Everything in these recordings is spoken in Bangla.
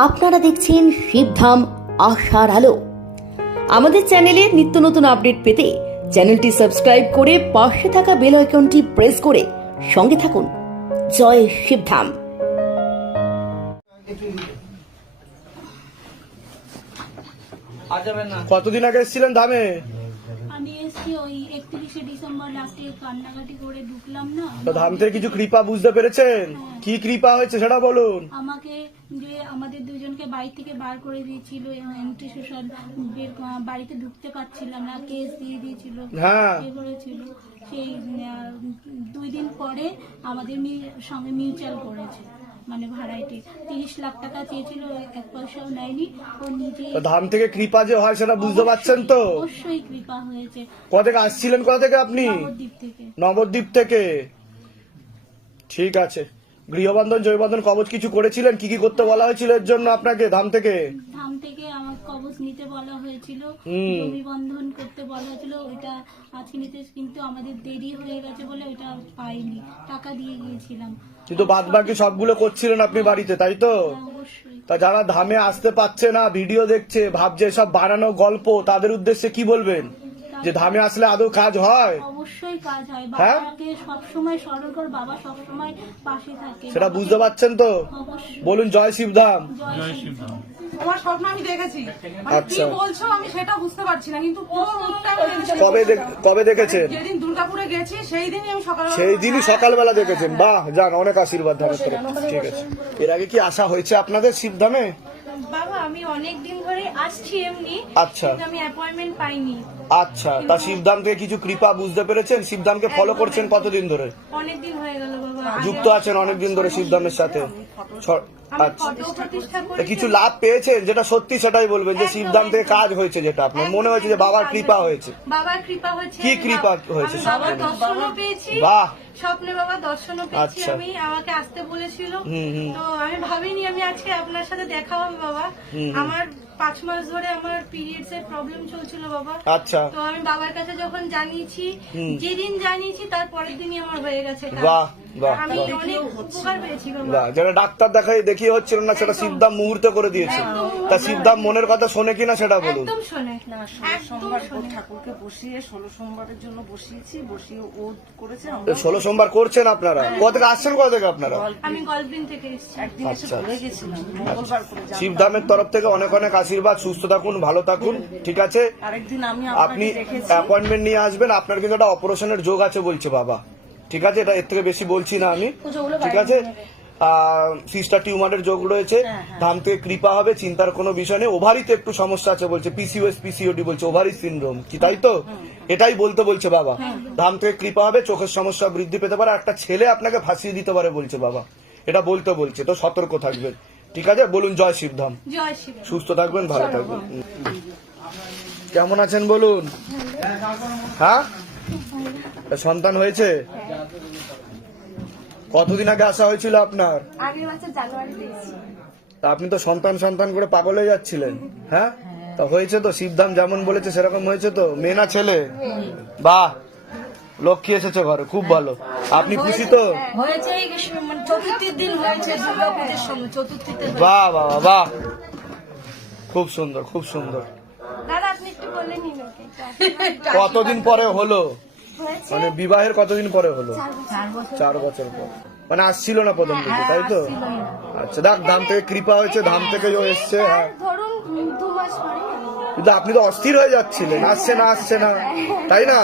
আপনারা দেখছেন শিবধাম আশার আলো। আমাদের চ্যানেলে নিত্য নতুন আপডেট পেতে চ্যানেলটি সাবস্ক্রাইব করে পাশে থাকা বেল আইকনটি প্রেস করে সঙ্গে থাকুন। জয় শিবধাম। কতদিন আগে এসেছিলেন ধামে? আমি এসছি ওই 31শে ডিসেম্বর লাস্টে কান্নাকাটি করে ঢুকলাম না। তো ধাম থেকে কিছু কৃপা বুঝতে পেরেছেন? কি কৃপা হয়েছে সেটা বলুন। আমাকে যে আমাদের দুজনকে বাড়ি থেকে বার করে দিয়েছিল, এন্ট্রি সোশ্যাল বাড়িতে ঢুকতে পারছিলাম না, কেস দিয়ে দিয়েছিল, হ্যাঁ করেছিল। সেই 2 দিন পরে আমাদের সঙ্গে মিউচুয়াল করেছে, মানে ভাড়াইটি 30 লাখ টাকা চেয়েছিল, 1 পয়সাও নেয়নি। ও নিজে তো ধাম থেকে কৃপা যে হয় সেটা বুঝতে পারছেন তো? অবশ্যই কৃপা হয়েছে। কোথা থেকে আসছিলেন? কোথা থেকে আপনি? নবদ্বীপ থেকে। নবদ্বীপ থেকে। ঠিক আছে। গৃহবন্ধন জয়বন্ধন কবচ কিছু করেছিলেন? কি কি করতে বলা হয়েছিল এর জন্য আপনাকে ধাম থেকে? ধাম থেকে আমার কবচ নিতে বলা হয়েছিল, জমি বন্ধন করতে বলা হয়েছিল, ওইটা আজকে নিতে, কিন্তু আমাদের দেরি হয়ে গেছে বলে ওইটা পাইনি, টাকা দিয়ে গিয়েছিলাম। কিন্তু বাদ বাকি সবগুলো করছিলেন আপনি বাড়িতে, তাই তো? অবশ্যই। তা যারা ধামে আসতে পারছে না, ভিডিও দেখছে, ভাবছে সব বানানো গল্প, তাদের উদ্দেশ্যে কি বলবেন? যে ধামে আসলে আদৌ কাজ হয়? অবশ্যই কাজ হয়। হ্যাঁ? বাবাকে সবসময় স্মরণ কর, বাবা সবসময় পাশে থাকে। সেটা বুঝতে পারছেন তো? অবশ্যই। বলুন জয় শিবধাম। জয় শিবধাম। তোমার স্বপ্ন আমি দেখেছি, মানে কি আচ্ছা। বলছো আমি সেটা বুঝতে পারছি না, কিন্তু পুরো রূপটা আমি দেখেছি। কবে দেখেছেন? যেদিন দুর্গাপুরে গেছি সেই দিনই আমি সকালবেলা। সেই দিনই সকালবেলা দেখেছেন? বাহ, যান, অনেক আশীর্বাদ ধামের তরফ থেকে। ঠিক আছে। এর আগে কি আসা হয়েছে আপনাদের শিবধামে? বাবা আমি অনেক দিন ধরে আসছি এমনি, আচ্ছা কিন্তু আমি অ্যাপয়েন্টমেন্ট পাইনি। আচ্ছা, তা শিবধাম থেকে কিছু কৃপা বুঝতে পেরেছেন? শিবধামকে ফলো করছেন কতদিন ধরে? অনেক দিন হয়ে গেল বাবা। যুক্ত আছেন অনেকদিন ধরে শিবধামের সাথে? আমি আচ্ছা, ফটো প্রতিষ্ঠা তা করি। কিছু লাভ পেয়েছেন? যেটা সত্যি সেটাই বলবেন, যে শিবধাম থেকে কাজ হয়েছে, যেটা আপনার মনে হয়েছে যে বাবার কৃপা হয়েছে। বাবার কৃপা হয়েছে। কি কৃপা হয়েছে? আমি বাবার দর্শনও পেয়েছি। বাহ। স্বপ্নে বাবা দর্শনও পেয়েছি আচ্ছা। আমি, আমাকে আসতে বলেছিল। হুম। তো আমি ভাবিনি আমি আজকে আপনার সাথে দেখা হবে বাবা। আমার 5 মাস ধরে আমার পিরিয়ডস এর প্রবলেম চলছিল বাবা। আচ্ছা। তো আমি বাবার কাছে যখন জানিয়েছি, যেদিন জানিয়েছি তার পরের দিনই আমার হয়ে গেছে কাজ। বাহ বাহ আমি বাহ। অনেক উপকার পেয়েছি বাবা। বাহ, যেটা ডাক্তার দেখিয়ে হচ্ছিল না সেটা শিবধাম মুহূর্তে করে দিয়েছে। তা শিবধাম মনের কথা শোনে কিনা সেটা বলুন। একদম শোনে না, 16 সোমবার ঠাকুরকে বসিয়ে 16 সোমবারের জন্য বসিয়ে ও করেছে। আমরা 16 সোমবার করছেন আপনারা? কোথা থেকে আসছেন? কোথা থেকে আপনারা? আমি গল্পদিন থেকে এসেছি। একদিন এসে আচ্ছা। ভুলে গেছিলাম, মঙ্গলবার করে যাব। শিবধামের তরফ থেকে অনেক অনেক আশীর্বাদ, সুস্থ থাকুন, ভালো থাকুন, ঠিক আছে? আরেকদিন আমি আপনি আপনাকে দেখেছি। অ্যাপয়েন্টমেন্ট নিয়ে আসবেন, আপনার কিন্তু একটা অপারেশনের যোগ আছে বলছে বাবা, ঠিক আছে? এটা এর থেকে বেশি বলছি না আমি, ঠিক আছে? সিস্টার টিউমারের যোগ রয়েছে, ধাম থেকে কৃপা হবে, চিন্তার কোনো বিষয় নেই। ওভারিতে একটু সমস্যা আছে বলছে, পিসিওএস পিসিওডি বলছে, ওভারি সিনড্রোম কি, তাই তো? এটাই বলতে বলছে বাবা। ধাম থেকে কৃপা হবে, চোখের সমস্যা বৃদ্ধি পেতে পারে, একটা ছেলে আপনাকে ফাঁসিয়ে দিতে পারে বলছে বাবা, এটা বলছে, তো সতর্ক থাকবেন, ঠিক আছে? বলুন জয় শিবধাম। জয় শিব। সুস্থ থাকবেন, ভালো থাকবেন। কেমন আছেন বলুন? হ্যাঁ, সন্তান হয়েছে? কতদিন আগে আসা হয়েছিল আপনার? আগের মাসে জানুয়ারিতে এসেছি। তা আপনি তো সন্তান করে পাগল হয়ে যাচ্ছিলেন, হ্যাঁ? তা হয়েছে তো? শিবধাম যেমন বলেছে সেরকম হয়েছে তো? মেয়ে না ছেলে? বাহ, লক্ষ্মী এসেছে ঘরে, খুব ভালো। আপনি খুশি তো? হয়েছে এই মানে চতুর্থীর দিন হয়েছে, দুর্গাপুজোর সময় চতুর্থীতে। বাহ বাহ বাহ, খুব সুন্দর, খুব সুন্দর। দাদা আপনি একটু বলে নিন ওকে। কতদিন পরে হলো? হয়েছে মানে বিবাহের কতদিন পরে হলো? 4 বছর। 4 বছর পর। মানে আসছিল না প্রথম থেকে, তাই তো? আচ্ছা, দেখ, ধাম থেকে কৃপা হয়েছে, ধাম থেকে এসছে, হ্যাঁ। ধরুন 2 মাস পরে। কিন্তু আপনি তো অস্থির হয়ে যাচ্ছিলেন, আসছে না, তাই না?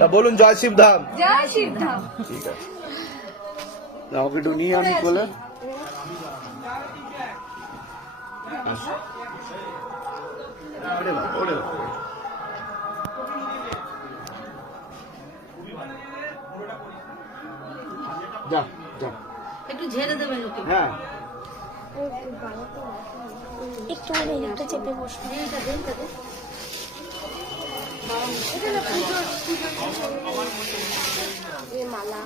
তা বলুন জয় শিবধাম। জয় শিবধাম। ঠিক আছে, আমাকে একটু নিয়ে আমি বলে। যা যা, একটু ঝেড়ে দেবেন ওকে। হ্যাঁ। একটু একটা চেপে বসবো। মালা।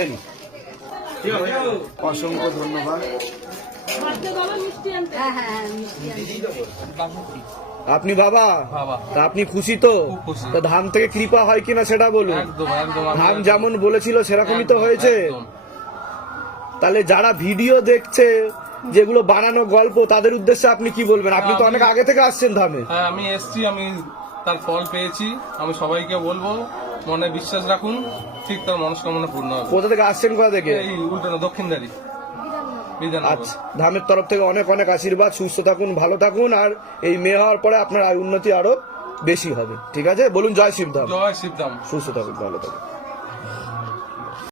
এই নিন। অসংখ্য ধন্যবাদ। আপনি বাবা, তা আপনি খুশি তো? তা ধাম থেকে কৃপা হয় কিনা সেটা বলুন। ধাম যেমন বলেছিল সেরকমই তো হয়েছে? তাহলে যারা ভিডিও দেখছে যেগুলো বানানো গল্প, তাদের উদ্দেশ্যে আপনি কি বলবেন? আপনি তো অনেক আগে থেকে আসছেন ধামে। হ্যাঁ, আমি এসছি, আমি তার ফল পেয়েছি। আমি সবাইকে বলবো মনে বিশ্বাস রাখুন, ঠিক তার মনস্কামনা পূর্ণ হবে। কোথা থেকে আসছেন, কোথা থেকে? এই উল্টানো দক্ষিণদারি বিধাননগর। আচ্ছা, ধামের তরফ থেকে অনেক অনেক আশীর্বাদ। সুস্থ থাকুন, ভালো থাকুন, আর এই মেয়ে হওয়ার পরে আপনার আয় উন্নতি আরো বেশি হবে। ঠিক আছে, বলুন জয় শিবধাম। জয় শিবধাম। সুস্থ থাকুন, ভালো থাকুন।